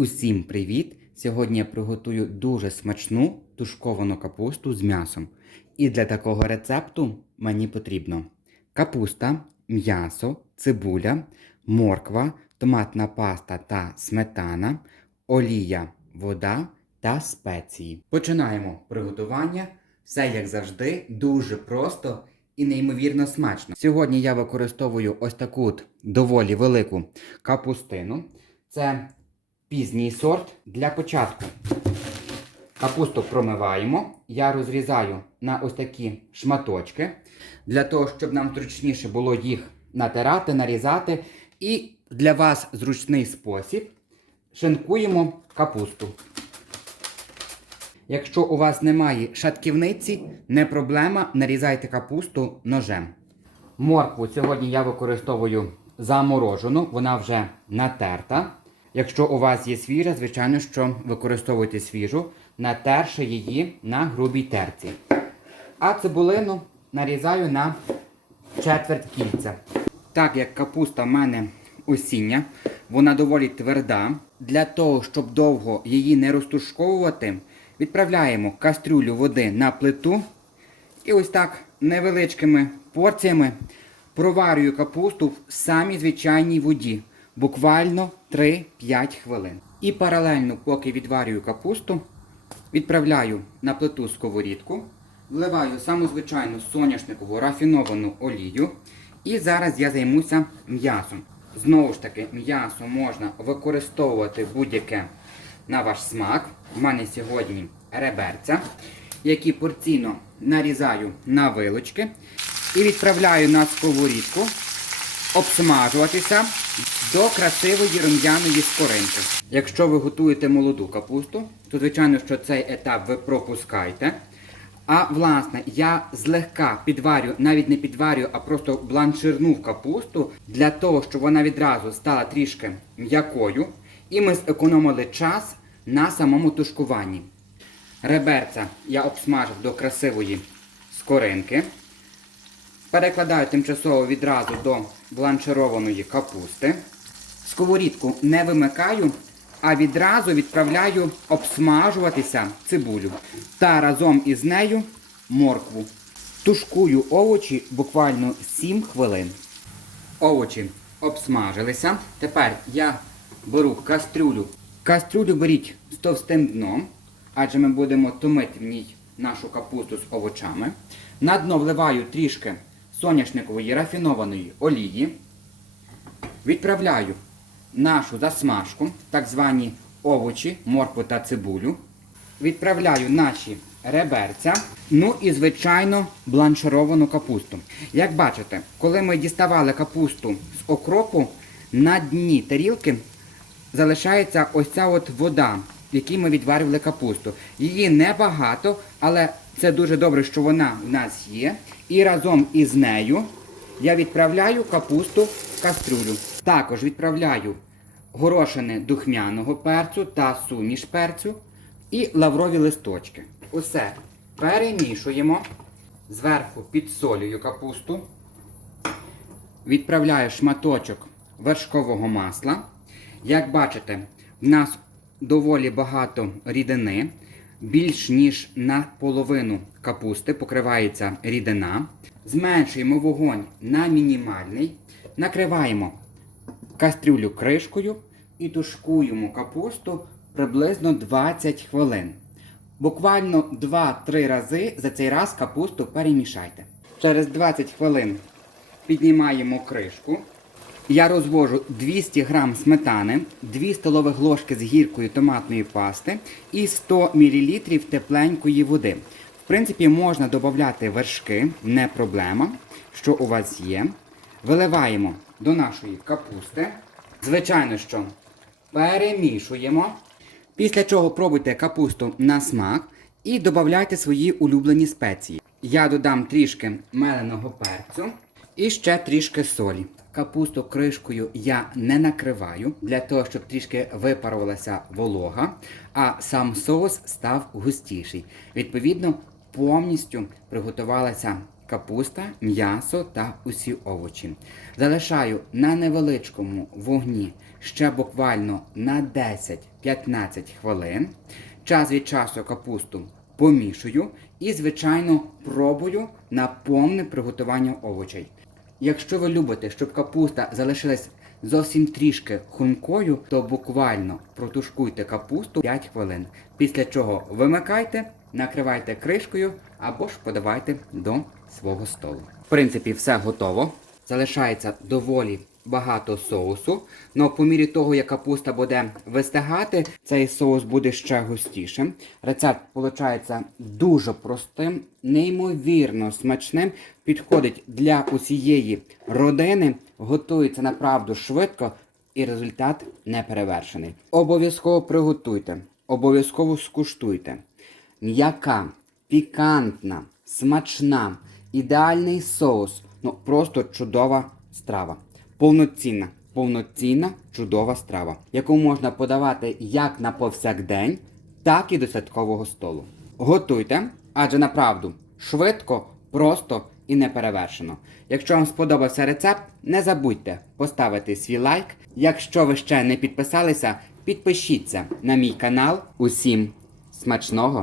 Усім привіт! Сьогодні я приготую дуже смачну тушковану капусту з м'ясом. І для такого рецепту мені потрібно капуста, м'ясо, цибуля, морква, томатна паста та сметана, олія, вода та спеції. Починаємо приготування. Все як завжди, дуже просто і неймовірно смачно. Сьогодні я використовую ось таку доволі велику капустину. Це пізній сорт для початку. Капусту промиваємо. Я розрізаю на ось такі шматочки, для того, щоб нам зручніше було їх натирати, нарізати. І для вас зручний спосіб шинкуємо капусту. Якщо у вас немає шатківниці, не проблема, нарізайте капусту ножем. Моркву сьогодні я використовую заморожену, вона вже натерта. Якщо у вас є свіжа, звичайно, що використовуйте свіжу, натерши її на грубій терці. А цибулину нарізаю на четверть кільця. Так як капуста в мене осіння, вона доволі тверда. Для того, щоб довго її не розтушковувати, відправляємо кастрюлю води на плиту і ось так невеличкими порціями проварюю капусту в самій звичайній воді, буквально 3-5 хвилин. І паралельно, поки відварюю капусту, відправляю на плиту сковорідку, вливаю саму звичайну соняшникову рафіновану олію. І зараз я займуся м'ясом. Знову ж таки, м'ясо можна використовувати будь-яке на ваш смак. У мене сьогодні реберця, які порційно нарізаю на вилочки і відправляю на сковорідку обсмажуватися до красивої рум'яної скоринки. Якщо ви готуєте молоду капусту, то звичайно, що цей етап ви пропускаєте. А власне, я злегка підварю, навіть не підварю, а просто бланширнув капусту для того, щоб вона відразу стала трішки м'якою. І ми зекономили час на самому тушкуванні. Реберця я обсмажив до красивої скоринки. Перекладаю тимчасово відразу до бланшированої капусти. Сковорідку не вимикаю, а відразу відправляю обсмажуватися цибулю та разом із нею моркву. Тушкую овочі буквально 7 хвилин. Овочі обсмажилися. Тепер я беру кастрюлю. Кастрюлю беріть з товстим дном, адже ми будемо томити в ній нашу капусту з овочами. На дно вливаю трішки соняшникової рафінованої олії. Відправляю нашу засмажку, так звані овочі, моркву та цибулю. Відправляю наші реберця. Ну і, звичайно, бланшировану капусту. Як бачите, коли ми діставали капусту з окропу, на дні тарілки залишається ось ця от вода, в якій ми відварювали капусту. Її небагато, але це дуже добре, що вона в нас є. І разом із нею я відправляю капусту в кастрюлю. Також відправляю горошини духмяного перцю та суміш перцю і лаврові листочки. Усе перемішуємо. Зверху підсолюю капусту. Відправляю шматочок вершкового масла. Як бачите, в нас доволі багато рідини. Більш ніж на половину капусти покривається рідина. Зменшуємо вогонь на мінімальний. Накриваємо кастрюлю кришкою і тушкуємо капусту приблизно 20 хвилин. Буквально 2-3 рази за цей раз капусту перемішайте. Через 20 хвилин піднімаємо кришку. Я розвожу 200 г сметани, 2 столових ложки з гіркою томатної пасти і 100 мл тепленької води. Принципі, можна додати вершки, не проблема, що у вас є. Виливаємо до нашої капусти. Звичайно, що перемішуємо. Після чого пробуйте капусту на смак і додавайте свої улюблені спеції. Я додам трішки меленого перцю і ще трішки солі. Капусту кришкою я не накриваю для того, щоб трішки випарувалася волога, а сам соус став густіший. Відповідно, повністю приготувалася капуста, м'ясо та усі овочі. Залишаю на невеличкому вогні ще буквально на 10-15 хвилин. Час від часу капусту помішую і, звичайно, пробую на повне приготування овочей. Якщо ви любите, щоб капуста залишилась зовсім трішки хрумкою, то буквально протушкуйте капусту 5 хвилин. Після чого вимикайте, накривайте кришкою або ж подавайте до свого столу. В принципі, все готово. Залишається доволі багато соусу. Но по мірі того, як капуста буде вистигати, цей соус буде ще густішим. Рецепт виходить дуже простим, неймовірно смачним. Підходить для усієї родини, готується направду швидко і результат не перевершений. Обов'язково приготуйте, обов'язково скуштуйте. М'яка, пікантна, смачна, ідеальний соус. Ну просто чудова страва. Повноцінна, повноцінна, чудова страва, яку можна подавати як на повсякдень, так і до святкового столу. Готуйте, адже направду швидко, просто і неперевершено. Якщо вам сподобався рецепт, не забудьте поставити свій лайк. Якщо ви ще не підписалися, підпишіться на мій канал. Усім смачного!